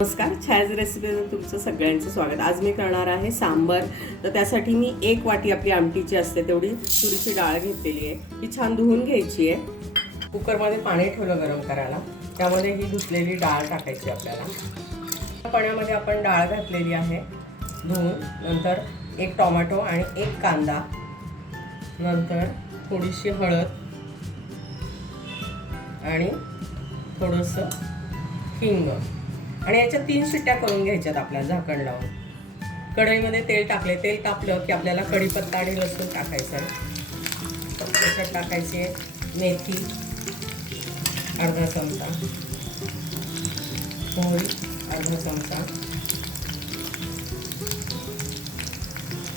नमस्कार छायाज रेसिपीमध्ये तुमचं सगळ्यांचं स्वागत. आज मी करणार आहे सांबर. तर त्यासाठी मी एक वाटी आपली आमटीची असते तेवढी तुरीची डाळ घेतलेली आहे. ती छान धुवून घ्यायची आहे. कुकरमध्ये पाणी ठेवलं गरम करायला. त्यामध्ये ही धुतलेली डाळ टाकायची आपल्याला. पाण्यामध्ये आपण डाळ घातलेली आहे. धुवून नंतर एक टोमॅटो आणि एक कांदा. नंतर थोडीशी हळद. आणि थोडंसं हिंग. आणि याच्या तीन शिट्ट्या करून घ्यायच्यात आपल्याला झाकण लावून. कढईमध्ये तेल टाकले तेल तापलं की आपल्याला कढीपत्ता आणि लसूण टाकायचं आहे. त्याच्यात टाकायची आहे मेथी अर्धा चमचा पोळी अर्धा चमचा.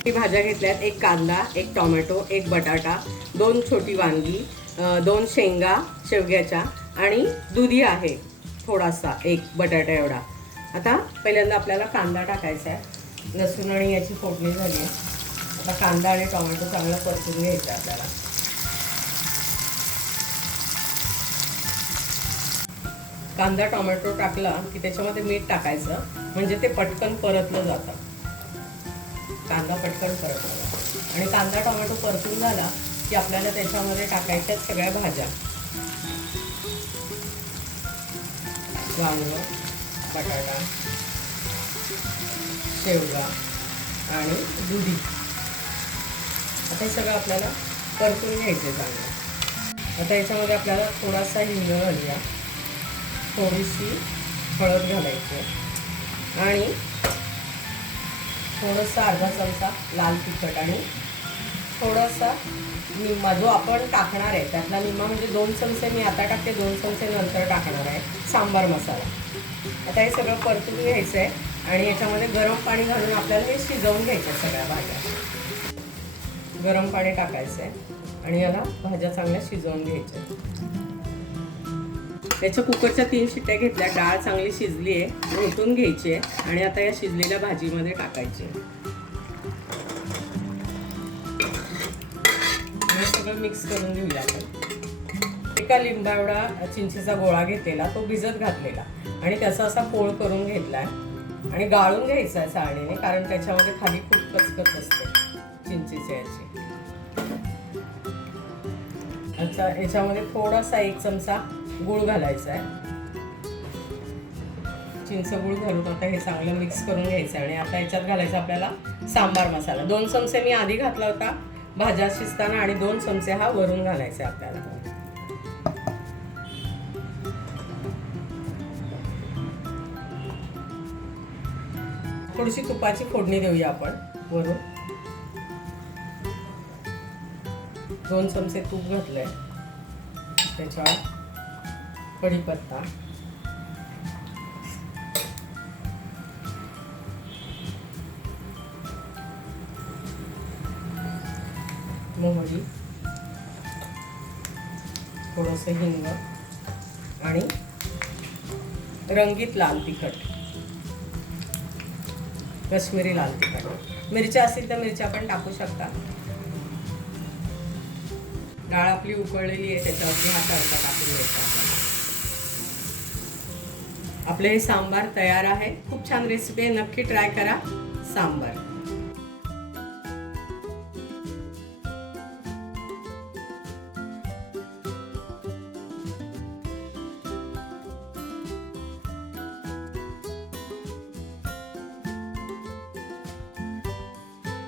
ही भाज्या घेतल्यात एक कांदा एक टोमॅटो एक बटाटा दोन छोटी वांगी दोन शेंगा शेवग्याच्या आणि दुधी आहे. थोडासा एक बटाटा एवढा. आता पहिल्यांदा आपल्याला कांदा टाकायचा आहे. लसूण आणि याची फोडणी झाली आहे. आता कांदा आणि टोमॅटो चांगला परतून घ्यायचा आपल्याला. कांदा टोमॅटो टाकला की त्याच्यामध्ये मीठ टाकायचं. म्हणजे ते पटकन परतलं जातं. कांदा पटकन परतला आणि कांदा टोमॅटो परतून झाला की आपल्याला त्याच्यामध्ये टाकायच्या सगळ्या भाज्या. वांग बटाटा शेवगा आणि दुधी. आता हे सगळं आपल्याला परतून घ्यायचं चांगलं. आता याच्यामध्ये आपल्याला थोडासा हिंग घालूया थोडीशी हळद घालायची आणि थोडंसं अर्धा चमचा लाल तिखट आणि थोडासा निम्मा जो आपण टाकणार आहे त्यातला निम्मा म्हणजे दोन चमचे मी आता टाकते दोन चमचे नंतर टाकणार आहे सांबार मसाला. आता हे सगळं परतून घ्यायचं आहे आणि याच्यामध्ये गरम पाणी घालून आपल्याला हे शिजवून घ्यायचं सगळ्या भाज्या. गरम पाणी टाकायचं आहे आणि याला भाज्या चांगल्या शिजवून घ्यायच्या. त्याच्या कुकरच्या तीन शिट्ट्या घेतल्या डाळ चांगली शिजली आहे ओतून घ्यायची आहे आणि आता या शिजलेल्या भाजीमध्ये टाकायची आहे सगळं मिक्स करून घेऊया. आपण एका लिंबा एवढा चिंचेचा गोळा घेतलेला तो भिजत घातलेला. आणि त्याचा असा पोळ करून घेतलाय. आणि गाळून घ्यायचा आहे चाळणीने कारण त्याच्यामध्ये खाली खूप कचकच असते चिंचेचे याची. अच्छा याच्यामध्ये थोडासा एक चमचा गूळ घालायचा आहे. चिंच गूळ घालून आता हे चांगलं मिक्स करून घ्यायचं आणि आता याच्यात घालायचं आपल्याला सांबार मसाला. दोन चमचे मी आधी घातला होता. भाज्या शिजताना आणि दोन चमचे हा वरून घालायचा आपल्याला. थोडीशी तुपाची फोडणी देऊया आपण वरून. दोन चमचे तूप घातलंय. त्याच्यावर कढीपत्ता. मोहरी थोडंसं हिंग आणि रंगीत लाल तिखट. कश्मीरी लाल तिखट. मिरच्या असतील तर मिरच्या पण टाकू शकता. डाळ आपली उकळलेली आहे त्याच्यावरती हा तडका टाकून घ्यायचा आपलं हे सांबार तयार आहे. खूप छान रेसिपी आहे. नक्की ट्राय करा सांबार.